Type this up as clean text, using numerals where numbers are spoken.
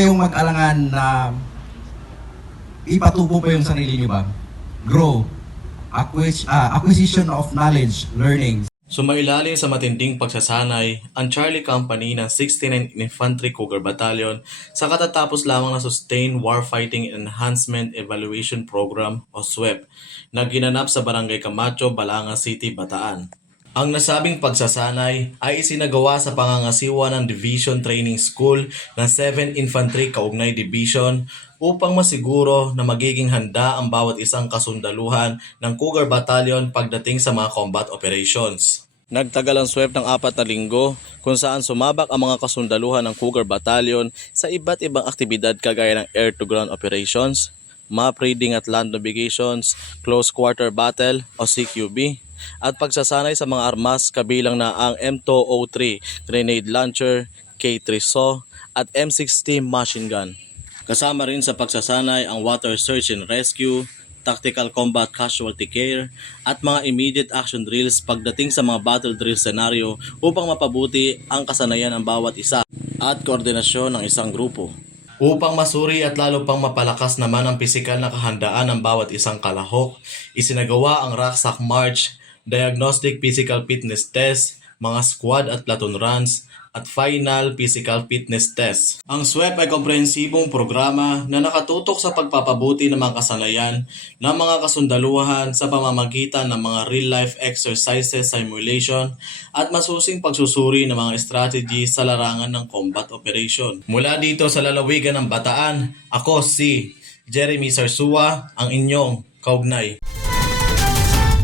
kayong mag-alangan na ipatubo pa yung sarili nyo ba? Grow. Acquisition of knowledge, learning. Sumailalim sa matinding pagsasanay ang Charlie Company ng 69th Infantry Cougar Battalion sa katatapos lamang na Sustained Warfighting Enhancement Evaluation Program o SWEP na ginanap sa Barangay Camacho, Balanga City, Bataan. Ang nasabing pagsasanay ay isinagawa sa pangangasiwa ng Division Training School ng 7th Infantry Kaugnay Division upang masiguro na magiging handa ang bawat isang kasundaluhan ng Cougar Battalion pagdating sa mga combat operations. Nagtagal ang SWEP ng 4 na linggo kung saan sumabak ang mga kasundaluhan ng Cougar Battalion sa iba't ibang aktibidad kagaya ng air-to-ground operations, map reading at land navigations, close quarter battle o CQB, at pagsasanay sa mga armas kabilang na ang M203 grenade launcher, K3 SAW at M60 machine gun. Kasama rin sa pagsasanay ang water search and rescue, tactical combat casualty care at mga immediate action drills pagdating sa mga battle drill scenario upang mapabuti ang kasanayan ng bawat isa at koordinasyon ng isang grupo. Upang masuri at lalo pang mapalakas naman ang pisikal na kahandaan ng bawat isang kalahok, isinagawa ang rucksack march, diagnostic physical fitness test, mga squad at platoon runs, at final physical fitness test. Ang SWEP ay komprehensibong programa na nakatutok sa pagpapabuti ng mga kasanayan ng mga kasundaluhan sa pamamagitan ng mga real-life exercises, simulation, at masusing pagsusuri ng mga strategies sa larangan ng combat operation. Mula dito sa lalawigan ng Bataan, ako si Jeremy Sarsua, ang inyong kaugnay.